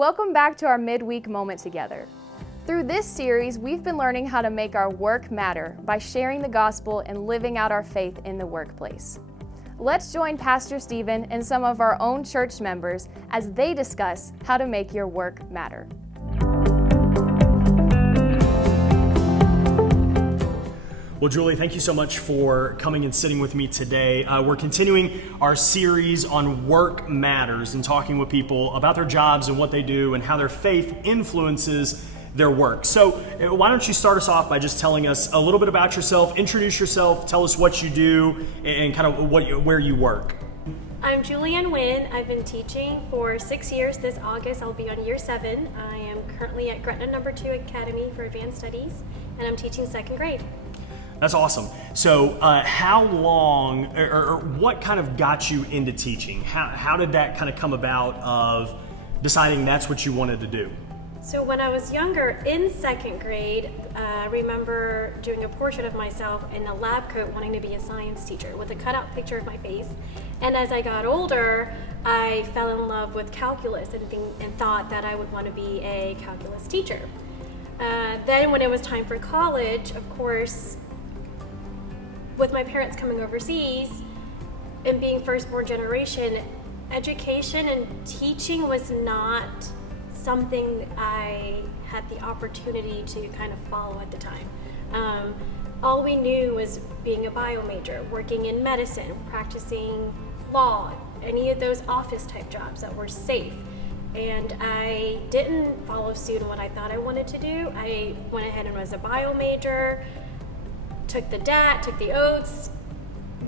Welcome back to our midweek moment together. Through this series, we've been learning how to make our work matter by sharing the gospel and living out our faith in the workplace. Let's join Pastor Stephen and some of our own church members as they discuss how to make your work matter. Well, Julie, thank you so much for coming and sitting with me today. We're continuing our series on work matters and talking with people about their jobs and what they do and how their faith influences their work. So why don't you start us off by just telling us a little bit about yourself, introduce yourself, tell us what you do and kind of where you work. I'm Julianne Nguyen. I've been teaching for 6 years. This August I'll be on year 7. I am currently at Gretna No. 2 Academy for Advanced Studies, and I'm teaching 2nd grade. That's awesome. So how long or what kind of got you into teaching? How did that kind of come about of deciding that's what you wanted to do? So when I was younger, in 2nd grade, I remember doing a portrait of myself in a lab coat wanting to be a science teacher with a cutout picture of my face. And as I got older, I fell in love with calculus and thought that I would want to be a calculus teacher. Then when it was time for college, of course, with my parents coming overseas and being firstborn generation, education and teaching was not something I had the opportunity to kind of follow at the time. All we knew was being a bio major, working in medicine, practicing law, any of those office type jobs that were safe. And I didn't follow suit in what I thought I wanted to do. I went ahead and was a bio major, took the DAT, took the oaths,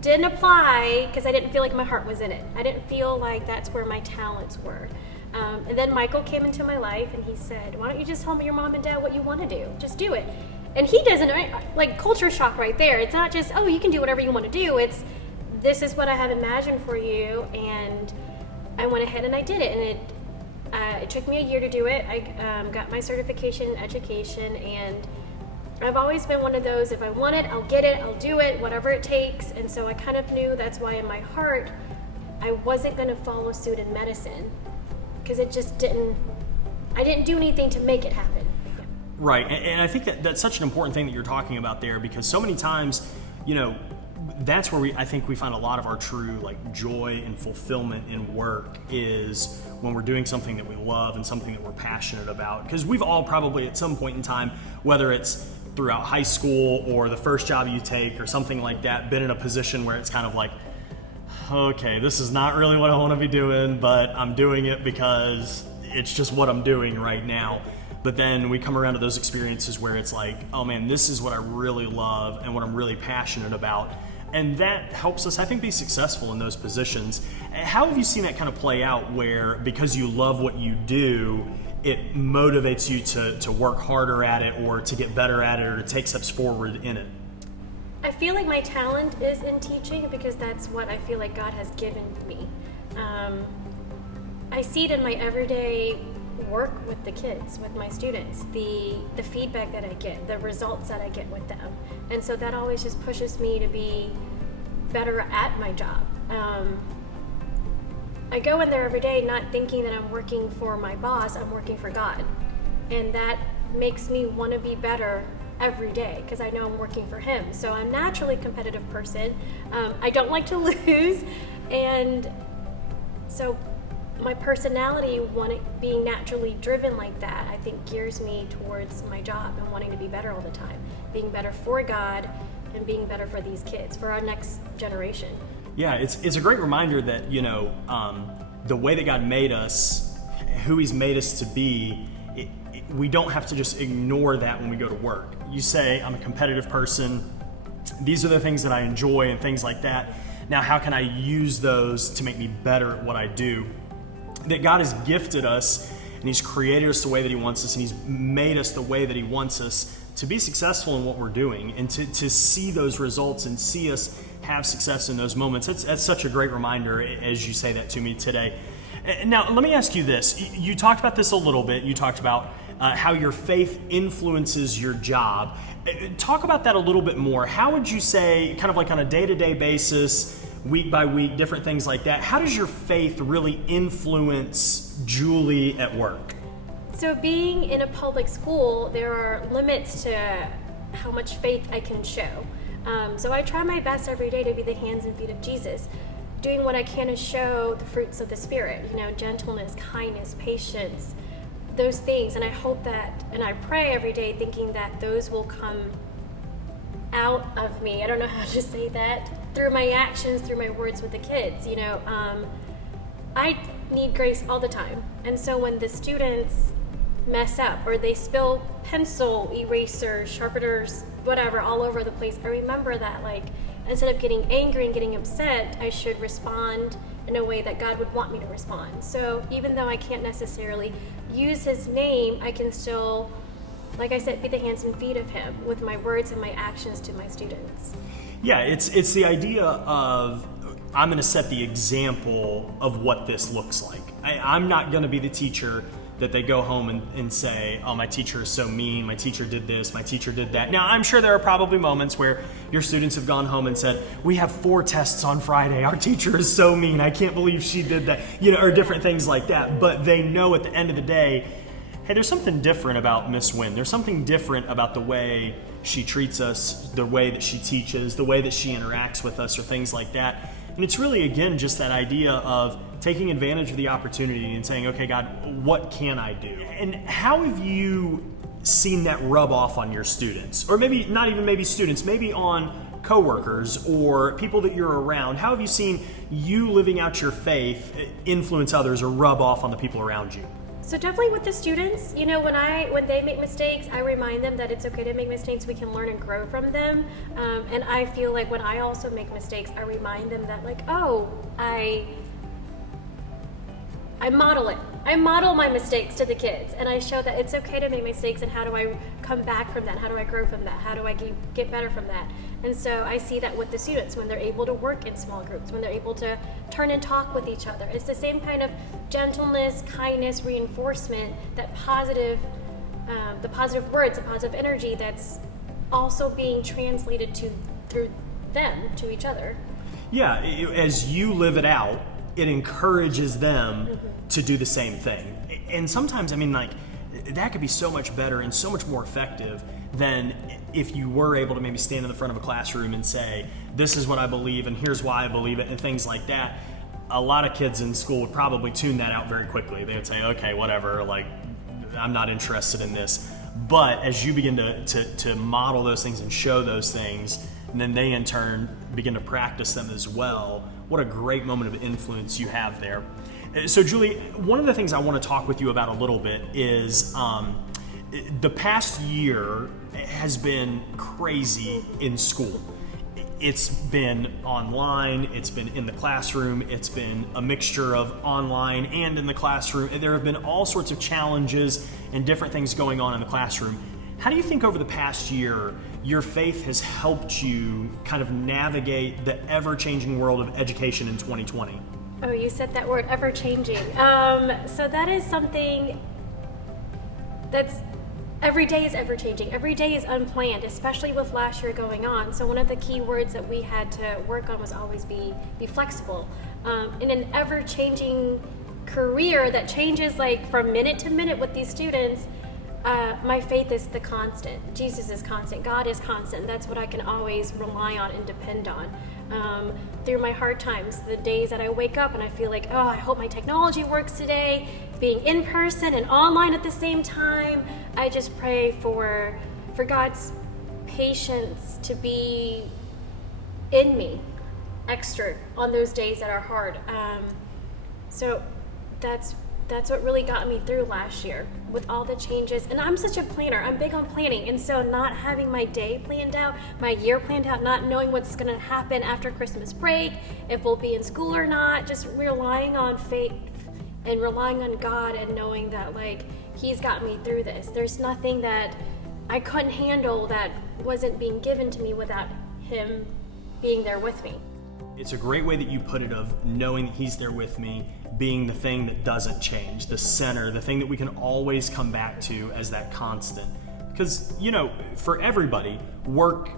didn't apply because I didn't feel like my heart was in it. I didn't feel like that's where my talents were. And then Michael came into my life and he said, why don't you just tell me your mom and dad what you want to do? Just do it. And he doesn't, like, culture shock right there. It's not just, oh, you can do whatever you want to do. It's, this is what I have imagined for you. And I went ahead and I did it. And it took me a year to do it. I got my certification in education, and I've always been one of those, if I want it, I'll get it, I'll do it, whatever it takes. And so I kind of knew that's why in my heart, I wasn't going to follow suit in medicine because it just I didn't do anything to make it happen. Right, and I think that's such an important thing that you're talking about there, because so many times, you know, that's where I think we find a lot of our true like joy and fulfillment in work is when we're doing something that we love and something that we're passionate about. Because we've all probably at some point in time, whether it's throughout high school or the first job you take or something like that, been in a position where it's kind of like, okay, this is not really what I want to be doing, but I'm doing it because it's just what I'm doing right now. But then we come around to those experiences where it's like, oh man, this is what I really love and what I'm really passionate about. And that helps us, I think, be successful in those positions. How have you seen that kind of play out where, because you love what you do, it motivates you to work harder at it or to get better at it or to take steps forward in it? I feel like my talent is in teaching because that's what I feel like God has given me. I see it in my everyday work with the kids, with my students, the feedback that I get, the results that I get with them. And so that always just pushes me to be better at my job. I go in there every day not thinking that I'm working for my boss, I'm working for God. And that makes me want to be better every day because I know I'm working for Him. So I'm naturally a competitive person. I don't like to lose. And so my personality, being naturally driven like that, I think gears me towards my job and wanting to be better all the time, being better for God and being better for these kids, for our next generation. Yeah, it's a great reminder that, you know, the way that God made us, who He's made us to be, we don't have to just ignore that when we go to work. You say, I'm a competitive person, these are the things that I enjoy and things like that. Now, how can I use those to make me better at what I do? That God has gifted us and He's created us the way that He wants us and He's made us the way that He wants us to be successful in what we're doing and to see those results and see us have success in those moments. That's such a great reminder as you say that to me today. Now, let me ask you this. You talked about this a little bit. You talked about how your faith influences your job. Talk about that a little bit more. How would you say, kind of like on a day-to-day basis, week by week, different things like that, how does your faith really influence Julie at work? So being in a public school, there are limits to how much faith I can show. So I try my best every day to be the hands and feet of Jesus, doing what I can to show the fruits of the Spirit, gentleness, kindness, patience, those things. And I hope that, and I pray every day thinking that those will come out of me. I don't know how to say that. Through my actions, through my words with the kids, I need grace all the time. And so when the students mess up or they spill pencil, erasers, sharpeners, whatever, all over the place, I remember that, instead of getting angry and getting upset, I should respond in a way that God would want me to respond. So even though I can't necessarily use his name, I can still, like I said, be the hands and feet of him with my words and my actions to my students. Yeah, it's the idea of, I'm going to set the example of what this looks like. I'm not going to be the teacher that they go home and say, oh, my teacher is so mean, my teacher did this, my teacher did that. Now, I'm sure there are probably moments where your students have gone home and said, we have 4 tests on Friday, our teacher is so mean, I can't believe she did that, or different things like that. But they know at the end of the day, hey, there's something different about Miss Wynn. There's something different about the way she treats us, the way that she teaches, the way that she interacts with us, or things like that. And it's really, again, just that idea of taking advantage of the opportunity and saying, okay, God, what can I do? And how have you seen that rub off on your students? Or maybe not even maybe students, maybe on coworkers or people that you're around. How have you seen you living out your faith influence others or rub off on the people around you? So definitely with the students, when they make mistakes, I remind them that it's okay to make mistakes. We can learn and grow from them. And I feel like when I also make mistakes, I remind them that I model it. I model my mistakes to the kids, and I show that it's okay to make mistakes, and how do I come back from that? How do I grow from that? How do I get better from that? And so I see that with the students when they're able to work in small groups, when they're able to turn and talk with each other. It's the same kind of gentleness, kindness, reinforcement, that positive, the positive words, the positive energy that's also being translated through them to each other. Yeah, as you live it out, it encourages them to do the same thing. And sometimes, that could be so much better and so much more effective than if you were able to maybe stand in the front of a classroom and say, this is what I believe and here's why I believe it, and things like that. A lot of kids in school would probably tune that out very quickly. They would say, okay, whatever, I'm not interested in this. But as you begin to model those things and show those things, and then they in turn begin to practice them as well, what a great moment of influence you have there. So Julie, one of the things I want to talk with you about a little bit is the past year has been crazy in school. It's been online, it's been in the classroom, it's been a mixture of online and in the classroom. There have been all sorts of challenges and different things going on in the classroom. How do you think over the past year your faith has helped you kind of navigate the ever-changing world of education in 2020? Oh, you said that word, ever-changing. So that is something that's every day is ever-changing. Every day is unplanned, especially with last year going on. So one of the key words that we had to work on was always be flexible. In an ever-changing career that changes from minute to minute with these students, my faith is the constant. Jesus is constant. God is constant. That's what I can always rely on and depend on. Through my hard times, the days that I wake up and I feel like, oh, I hope my technology works today, being in person and online at the same time, I just pray for God's patience to be in me extra on those days that are hard. So that's what really got me through last year with all the changes. And I'm such a planner. I'm big on planning. And so not having my day planned out, my year planned out, not knowing what's going to happen after Christmas break, if we'll be in school or not, just relying on faith and relying on God and knowing that he's got me through this. There's nothing that I couldn't handle that wasn't being given to me without him being there with me. It's a great way that you put it, of knowing that he's there with me, being the thing that doesn't change, the center, the thing that we can always come back to as that constant. Because, for everybody, work,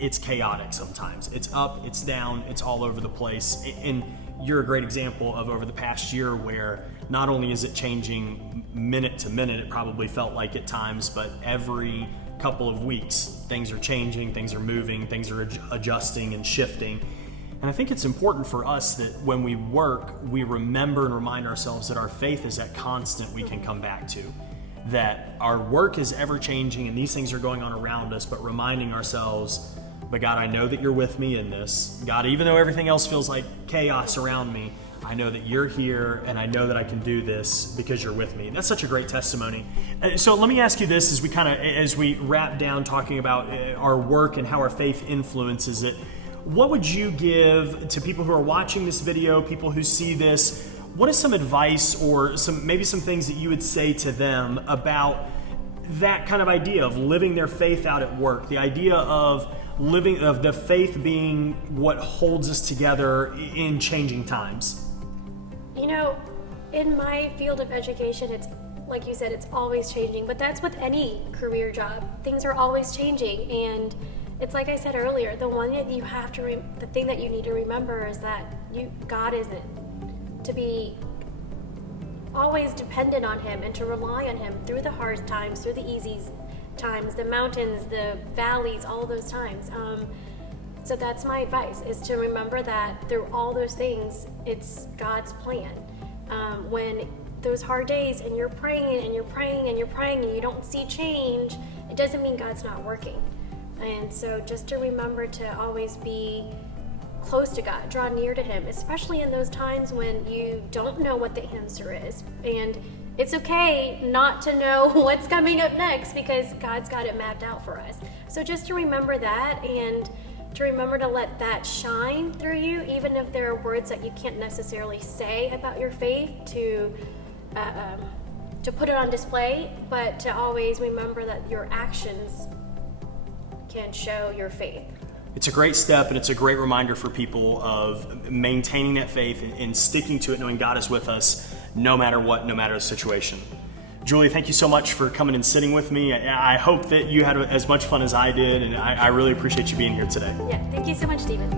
it's chaotic sometimes. It's up, it's down, it's all over the place. And you're a great example of over the past year where not only is it changing minute to minute, it probably felt like at times, but every couple of weeks, things are changing, things are moving, things are adjusting and shifting. And I think it's important for us that when we work, we remember and remind ourselves that our faith is that constant we can come back to. That our work is ever changing and these things are going on around us, but reminding ourselves, but God, I know that you're with me in this. God, even though everything else feels like chaos around me, I know that you're here and I know that I can do this because you're with me. And that's such a great testimony. So let me ask you this as we wrap down talking about our work and how our faith influences it. What would you give to people who are watching this video, people who see this? What is some advice or maybe some things that you would say to them about that kind of idea of living their faith out at work, the idea of the faith being what holds us together in changing times? You know, in my field of education, it's like you said, it's always changing, but that's with any career job. Things are always changing, and it's like I said earlier, the thing that you need to remember is that God isn't to be always dependent on Him and to rely on Him through the hard times, through the easy times, the mountains, the valleys, all those times. So that's my advice, is to remember that through all those things, it's God's plan. When those hard days and you're praying and you're praying and you're praying and you don't see change, it doesn't mean God's not working. And so just to remember to always be close to God, draw near to Him, especially in those times when you don't know what the answer is. And it's okay not to know what's coming up next because God's got it mapped out for us. So just to remember that and to remember to let that shine through you, even if there are words that you can't necessarily say about your faith, to put it on display, but to always remember that your actions can show your faith. It's a great step, and it's a great reminder for people of maintaining that faith and sticking to it, knowing God is with us no matter what, no matter the situation. Julie, thank you so much for coming and sitting with me. I hope that you had as much fun as I did, and I really appreciate you being here today. Yeah, thank you so much, Stephen.